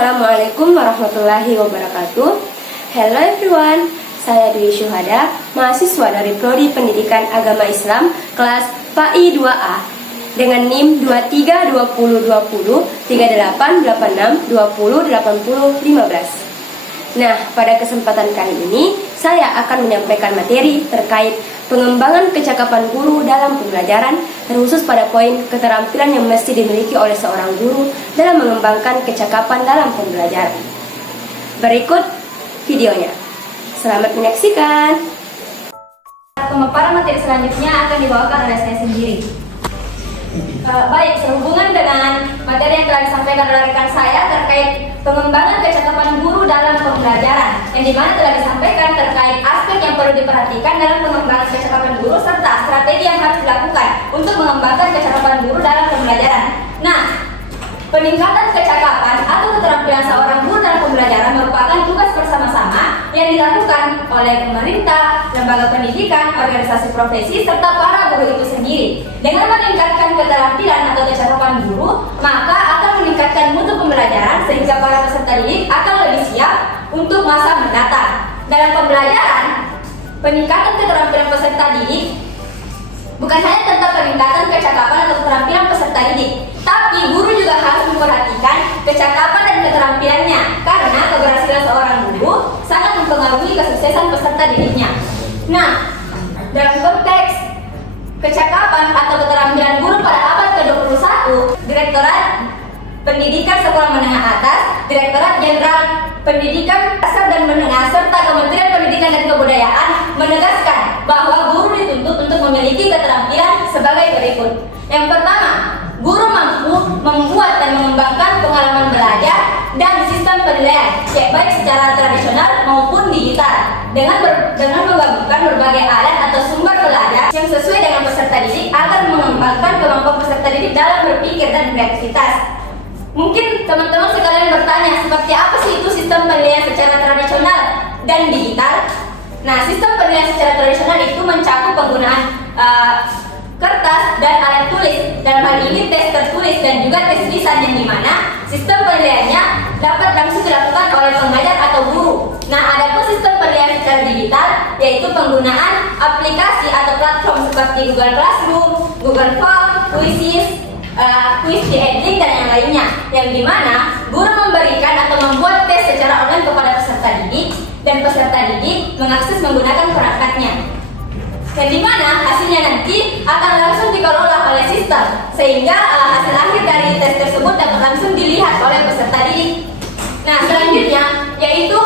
Assalamualaikum warahmatullahi wabarakatuh. Hello everyone, saya Dwi Syuhada, mahasiswa dari Prodi Pendidikan Agama Islam kelas PAI 2A dengan NIM 2320203886208015. Nah, pada kesempatan kali ini saya akan menyampaikan materi terkait pengembangan kecakapan guru dalam pembelajaran, terkhusus pada poin keterampilan yang mesti dimiliki oleh seorang guru dalam mengembangkan kecakapan dalam pembelajaran. Berikut videonya. Selamat menyaksikan. Pemaparan materi selanjutnya akan dibawakan oleh saya sendiri. Baik, sehubungan dengan materi yang telah disampaikan oleh rekan saya terkait pengembangan kecakapan guru dalam pembelajaran, yang dimana telah disampaikan terkait aspek yang perlu diperhatikan dalam pengembangan kecakapan guru serta strategi yang harus dilakukan untuk mengembangkan kecakapan guru dalam pembelajaran. Nah, peningkatan kecakapan atau keterampilan seorang guru dalam pembelajaran merupakan tugas bersama-sama yang dilakukan oleh pemerintah, lembaga pendidikan, organisasi profesi, serta para guru itu sendiri. Dengan meningkatkan keterampilan atau kecakapan guru, maka akan meningkatkan mutu pembelajaran sehingga para peserta didik akan lebih siap untuk masa mendatang. Dalam pembelajaran, peningkatan keterampilan peserta didik bukan hanya tentang peningkatan kecakapan atau keterampilan peserta didik, tapi guru juga harus memperhatikan kecakapan dan keterampilannya, karena keberhasilan seorang guru sangat mempengaruhi kesuksesan peserta didiknya. Nah, dalam konteks kecakapan atau keterampilan guru pada abad ke-21, Direktorat Pendidikan Sekolah Menengah Atas, Direktorat Jenderal Pendidikan Dasar dan Menengah, serta Kementerian Pendidikan dan Kebudayaan menegaskan bahwa guru dituntut untuk memiliki keterampilan sebagai berikut. Yang pertama, guru mampu membuat dan mengembangkan pengalaman belajar dan sistem penilaian, baik secara tradisional maupun digital, dengan menggabungkan berbagai alat atau sumber belajar yang sesuai dengan peserta didik agar mengembangkan kemampuan peserta didik dalam berpikir dan kreativitas. Mungkin teman-teman sekalian bertanya, seperti apa sih itu sistem penilaian secara tradisional dan digital? Nah, sistem penilaian secara tradisional itu mencakup penggunaan kertas dan alat tulis. Dalam hal ini tes tertulis dan juga tes lisan, yang dimana sistem penilaiannya dapat langsung dilakukan oleh pengajar atau guru. Nah, ada pun sistem penilaian secara digital, yaitu penggunaan aplikasi atau platform seperti Google Classroom, Google Form, Quizzes, quiz di Edlink dan yang lainnya, yang dimana guru memberikan atau membuat tes secara online kepada peserta didik dan peserta didik mengakses menggunakan perangkatnya, yang dimana hasilnya nanti akan langsung dikelola oleh sistem, sehingga hasil akhir dari tes tersebut dapat langsung dilihat oleh peserta didik. Nah, selanjutnya yaitu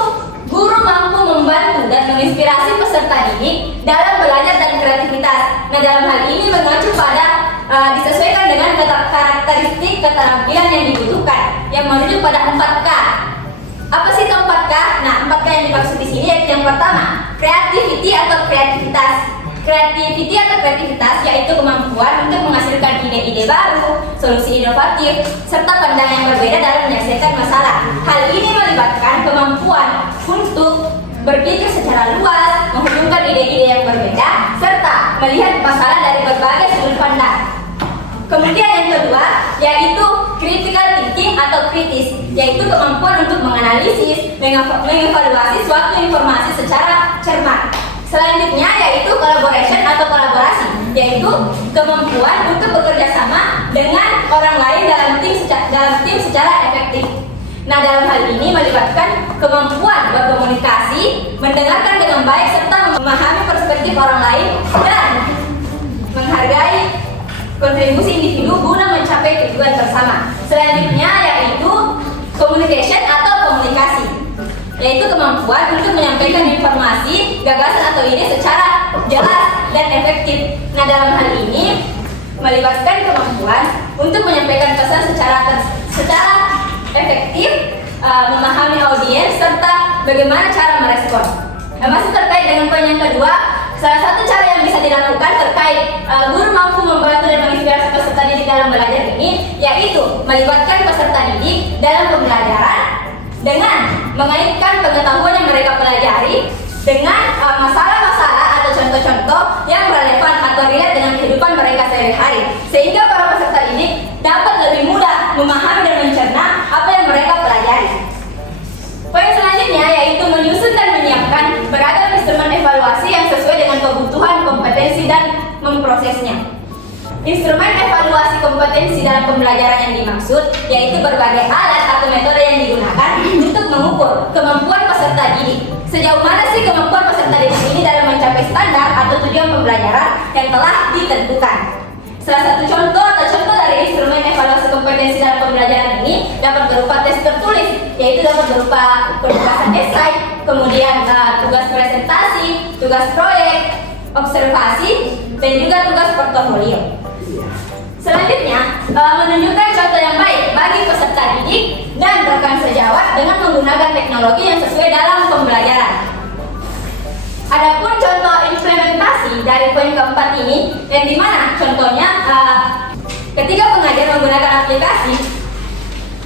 guru mampu membantu dan menginspirasi peserta didik dalam belajar dan kreativitas. Nah, dalam hal ini mengacu pada disesuaikan dengan karakteristik keterampilan yang dibutuhkan, yang merujuk pada 4K. Apa sih itu 4K? Nah, 4K yang dimaksud di sini yaitu yang pertama, creativity atau kreativitas. Creativity atau kreativitas yaitu kemampuan untuk menghasilkan ide-ide baru, solusi inovatif, serta pandangan yang berbeda dalam menyelesaikan masalah. Hal ini melibatkan kemampuan untuk berpikir secara luas, menghubungkan ide-ide yang berbeda, serta melihat masalah dari berbagai sudut pandang. Kemudian yang kedua yaitu critical thinking atau kritis, yaitu kemampuan untuk menganalisis, mengevaluasi suatu informasi secara cermat. Selanjutnya yaitu collaboration atau kolaborasi, yaitu kemampuan untuk bekerja sama dengan orang lain dalam tim secara efektif. Nah, dalam hal ini melibatkan kemampuan berkomunikasi, mendengarkan dengan baik, serta memahami perspektif orang lain dan menghargai kontribusi individu guna mencapai tujuan bersama. Selanjutnya yaitu communication atau komunikasi, yaitu kemampuan untuk menyampaikan informasi, gagasan atau ide secara jelas dan efektif. Nah, dalam hal ini melibatkan kemampuan untuk menyampaikan pesan secara efektif, memahami audiens, serta bagaimana cara merespon. Nah, masih terkait dengan poin yang kedua, salah satu cara yang bisa dilakukan terkait guru mampu membantu dan menginspirasi peserta didik dalam belajar ini, yaitu melibatkan peserta didik dalam pembelajaran dengan mengaitkan pengetahuan yang mereka pelajari dengan masalah-masalah atau contoh-contoh yang relevan atau relate dengan kehidupan mereka sehari-hari, sehingga para peserta didik dapat lebih mudah memahami dan mencerna apa yang mereka pelajari. Instrumen evaluasi kompetensi dalam pembelajaran yang dimaksud yaitu berbagai alat atau metode yang digunakan untuk mengukur kemampuan peserta didik. Sejauh mana sih kemampuan peserta didik ini dalam mencapai standar atau tujuan pembelajaran yang telah ditentukan. Salah satu contoh dari instrumen evaluasi kompetensi dalam pembelajaran ini dapat berupa tes tertulis, yaitu dapat berupa penugasan esai, kemudian tugas presentasi, tugas proyek, observasi, dan juga tugas portofolio. Selanjutnya, menunjukkan contoh yang baik bagi peserta didik dan rekan sejawat dengan menggunakan teknologi yang sesuai dalam pembelajaran. Adapun contoh implementasi dari poin keempat ini, yang dimana contohnya ketika pengajar menggunakan aplikasi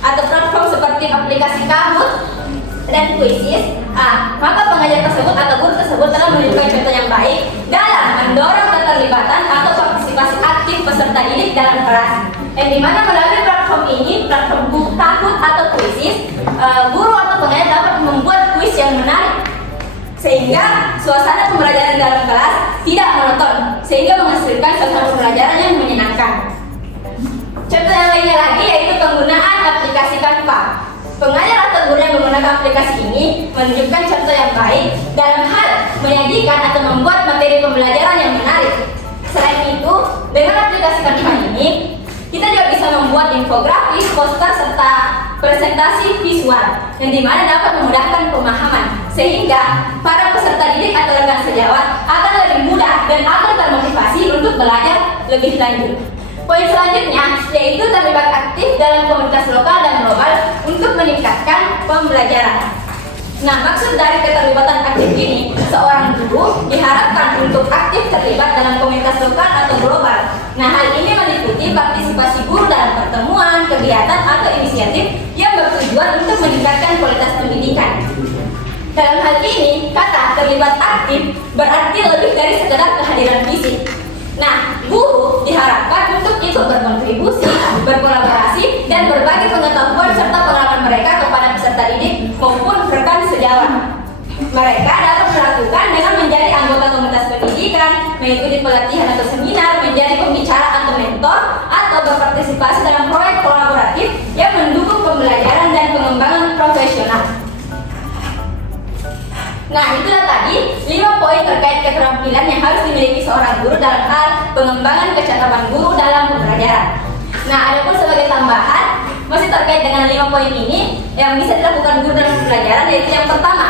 atau platform seperti aplikasi Kahoot dan Quizizz, maka pengajar tersebut atau guru tersebut telah menunjukkan contoh yang baik dalam mendorong keterlibatan atau partisipasi aktif peserta didik dalam kelas. Yang dimana melalui platform ini, platform Kahoot atau Quizizz, guru atau pengajar dapat membuat kuis yang menarik sehingga suasana pembelajaran dalam kelas tidak monoton, sehingga menghasilkan suasana pembelajaran yang menyenangkan. Contoh yang lainnya lagi yaitu penggunaan aplikasi Canva. Pengajar atau guru yang menggunakan aplikasi ini menunjukkan contoh yang baik dalam hal menyajikan atau membuat materi pembelajaran yang menarik. Selain itu, dengan aplikasi Canva ini, kita juga bisa membuat infografis, poster, serta presentasi visual yang dimana dapat memudahkan pemahaman, sehingga para peserta didik atau rekan sejawat akan lebih mudah dan akan termotivasi untuk belajar lebih lanjut. Poin selanjutnya yaitu terlibat aktif dalam komunitas lokal dan global untuk meningkatkan pembelajaran. Nah, maksud dari keterlibatan aktif ini, seorang guru diharapkan untuk aktif terlibat dalam komunitas lokal atau global. Nah, hal ini meliputi partisipasi guru dalam pertemuan, kegiatan, atau inisiatif yang bertujuan untuk meningkatkan kualitas pendidikan. Dalam hal ini, kata terlibat aktif berarti lebih dari sekedar kehadiran fisik. Nah, guru diharapkan untuk ikut berkontribusi, berkolaborasi, dan berbagi pengetahuan serta pengalaman mereka kepada peserta didik maupun rekan sejawat. Mereka dapat melakukan dengan menjadi anggota komunitas pendidikan, mengikuti pelatihan atau seminar, menjadi pembicara atau mentor, atau berpartisipasi dalam proyek kolaboratif yang mendukung pembelajaran dan pengembangan profesional. Nah, itulah tadi 5 poin terkait keterampilan yang harus dimiliki seorang guru dalam hal pengembangan kecakapan guru dalam pembelajaran. Nah, adapun sebagai tambahan, masih terkait dengan 5 poin ini yang bisa dilakukan guru dalam pembelajaran, yaitu yang pertama,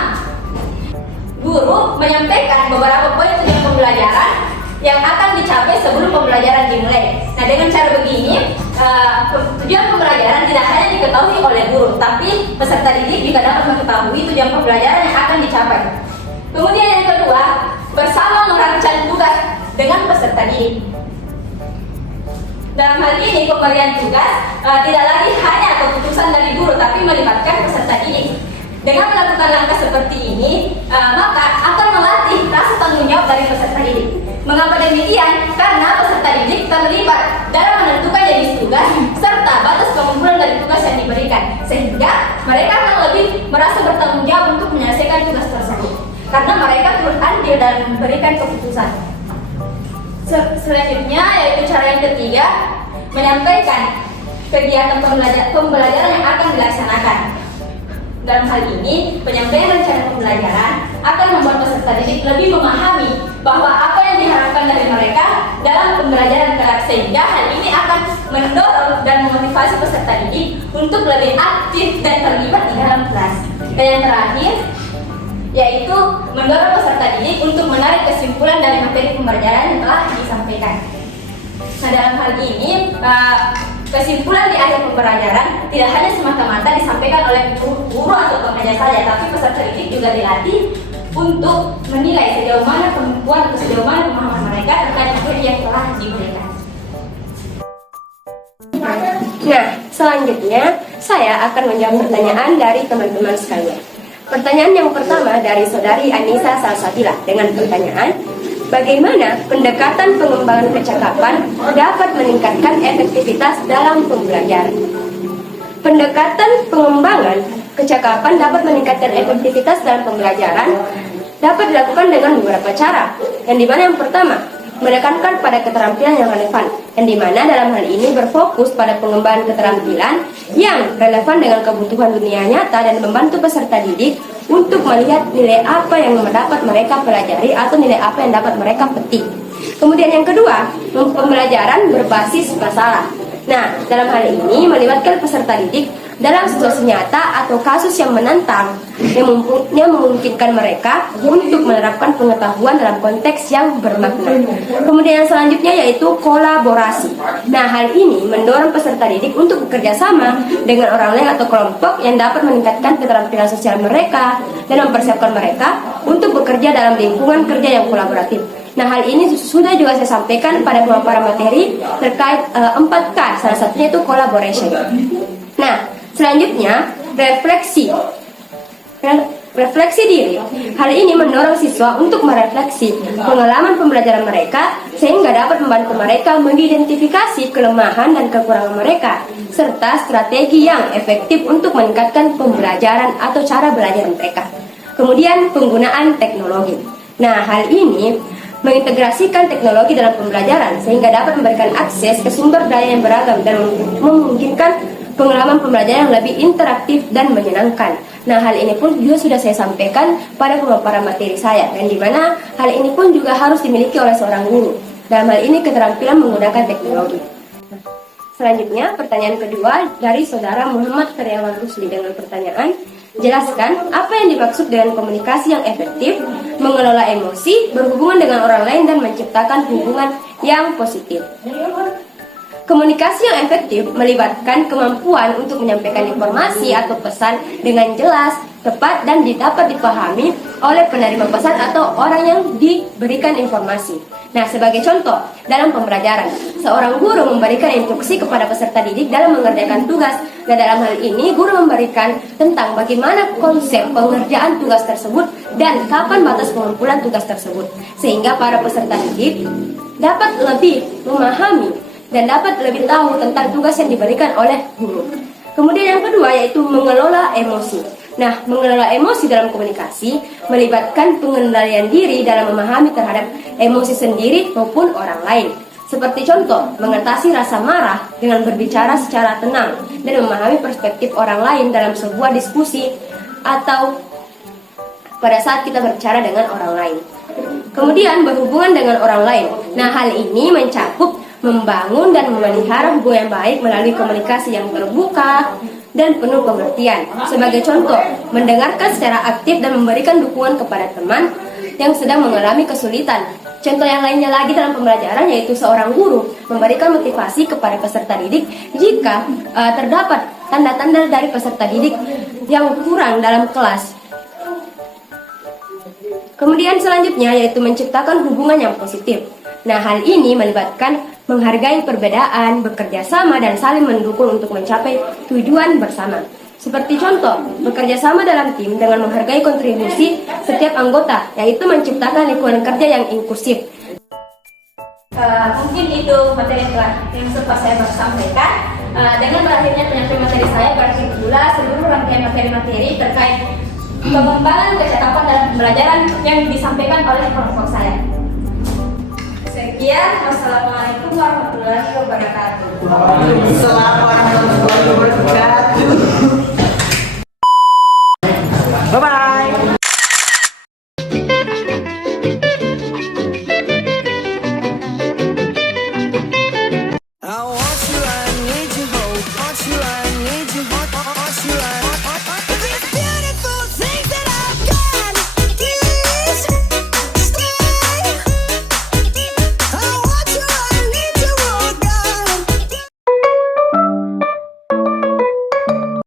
guru menyampaikan beberapa poin tujuan pembelajaran yang akan dicapai sebelum pembelajaran dimulai. Nah, dengan cara begini, tujuan pembelajaran tidak hanya diketahui oleh guru, tapi peserta didik juga dapat mengetahui tujuan pembelajaran yang akan dicapai. Kemudian yang kedua, bersama merancang tugas dengan peserta didik. Dalam hal ini, pemberian tugas tidak lagi hanya keputusan dari guru, tapi melibatkan peserta didik. Dengan melakukan langkah seperti ini, maka akan melatih rasa tanggung jawab dari peserta didik. Mengapa demikian? Karena peserta didik terlibat dalam menentukan jenis tugas serta batas pengumpulan dari tugas yang diberikan, sehingga mereka akan lebih merasa bertanggung jawab untuk menyelesaikan tugas tersebut, karena mereka turut andil dalam memberikan keputusan. Selanjutnya yaitu cara yang ketiga, menyampaikan kegiatan pembelajaran yang akan dilaksanakan. Dalam hal ini, penyampaian rencana pembelajaran akan membuat peserta didik lebih memahami bahwa apa yang diharapkan dari mereka dalam pembelajaran kelak, sehingga hal ini akan mendorong dan memotivasi peserta didik untuk lebih aktif dan terlibat di dalam kelas. Dan yang terakhir, yaitu mendorong peserta didik untuk menarik kesimpulan dari materi pembelajaran yang telah disampaikan. Nah, dalam hal ini, kesimpulan di akhir pembelajaran tidak hanya semata-mata disampaikan oleh guru atau pengajar saja, tapi peserta didik juga dilatih untuk menilai sejauh mana kemampuan atau sejauh mana pemahaman mereka terkait materi yang telah diberikan. Nah, selanjutnya saya akan menjawab pertanyaan dari teman-teman sekalian. Pertanyaan yang pertama dari saudari Anissa Salsabila dengan pertanyaan, bagaimana pendekatan pengembangan kecakapan dapat meningkatkan efektivitas dalam pembelajaran? Pendekatan pengembangan kecakapan dapat meningkatkan efektivitas dalam pembelajaran dapat dilakukan dengan beberapa cara. Yang dimana yang pertama, menekankan pada keterampilan yang relevan, yang dimana dalam hal ini berfokus pada pengembangan keterampilan yang relevan dengan kebutuhan dunia nyata dan membantu peserta didik untuk melihat nilai apa yang dapat mereka pelajari atau nilai apa yang dapat mereka petik. Kemudian yang kedua, pembelajaran berbasis masalah. Nah, dalam hal ini melibatkan peserta didik dalam situasi nyata atau kasus yang menantang yang memungkinkan mereka untuk menerapkan pengetahuan dalam konteks yang bermakna. Kemudian yang selanjutnya yaitu kolaborasi. Nah, hal ini mendorong peserta didik untuk bekerja sama dengan orang lain atau kelompok yang dapat meningkatkan keterampilan sosial mereka dan mempersiapkan mereka untuk bekerja dalam lingkungan kerja yang kolaboratif. Nah, hal ini sudah juga saya sampaikan pada pemaparan materi terkait 4K, salah satunya itu collaboration. Nah, selanjutnya refleksi. Refleksi diri. Hal ini mendorong siswa untuk merefleksi pengalaman pembelajaran mereka sehingga dapat membantu mereka mengidentifikasi kelemahan dan kekurangan mereka serta strategi yang efektif untuk meningkatkan pembelajaran atau cara belajar mereka. Kemudian penggunaan teknologi. Nah, hal ini mengintegrasikan teknologi dalam pembelajaran sehingga dapat memberikan akses ke sumber daya yang beragam dan memungkinkan pengalaman pembelajaran yang lebih interaktif dan menyenangkan. Nah, hal ini pun juga sudah saya sampaikan pada pemaparan materi saya, dan di mana hal ini pun juga harus dimiliki oleh seorang guru. Dalam hal ini keterampilan menggunakan teknologi. Selanjutnya, pertanyaan kedua dari saudara Muhammad Karyawan Rusli dengan pertanyaan, jelaskan apa yang dimaksud dengan komunikasi yang efektif, mengelola emosi, berhubungan dengan orang lain, dan menciptakan hubungan yang positif. Komunikasi yang efektif melibatkan kemampuan untuk menyampaikan informasi atau pesan dengan jelas, tepat, dan dapat dipahami oleh penerima pesan atau orang yang diberikan informasi. Nah, sebagai contoh, dalam pembelajaran, seorang guru memberikan instruksi kepada peserta didik dalam mengerjakan tugas. Nah, dalam hal ini, guru memberikan tentang bagaimana konsep pengerjaan tugas tersebut dan kapan batas pengumpulan tugas tersebut, sehingga para peserta didik dapat lebih memahami dan dapat lebih tahu tentang tugas yang diberikan oleh guru. Kemudian yang kedua yaitu mengelola emosi. Nah, mengelola emosi dalam komunikasi melibatkan pengendalian diri dalam memahami terhadap emosi sendiri maupun orang lain. Seperti contoh, mengatasi rasa marah dengan berbicara secara tenang dan memahami perspektif orang lain dalam sebuah diskusi atau pada saat kita berbicara dengan orang lain. Kemudian berhubungan dengan orang lain. Nah, hal ini mencakup membangun dan memelihara hubungan yang baik melalui komunikasi yang terbuka dan penuh pengertian. Sebagai contoh, mendengarkan secara aktif dan memberikan dukungan kepada teman yang sedang mengalami kesulitan. Contoh yang lainnya lagi dalam pembelajaran yaitu seorang guru memberikan motivasi kepada peserta didik jika terdapat tanda-tanda dari peserta didik yang kurang dalam kelas. Kemudian selanjutnya yaitu menciptakan hubungan yang positif. Nah, hal ini melibatkan menghargai perbedaan, bekerja sama, dan saling mendukung untuk mencapai tujuan bersama. Seperti contoh, bekerja sama dalam tim dengan menghargai kontribusi setiap anggota, yaitu menciptakan lingkungan kerja yang inklusif. Mungkin itu materi yang sempat saya sampaikan. Dengan berakhirnya penyampaian materi saya, berakhir pula seluruh rangkaian materi-materi terkait pengembangan kecakapan dalam pembelajaran yang disampaikan oleh kelompok saya. Sekian, wassalamualaikum warahmatullahi wabarakatuh. Waalaikumsalam warahmatullahi wabarakatuh.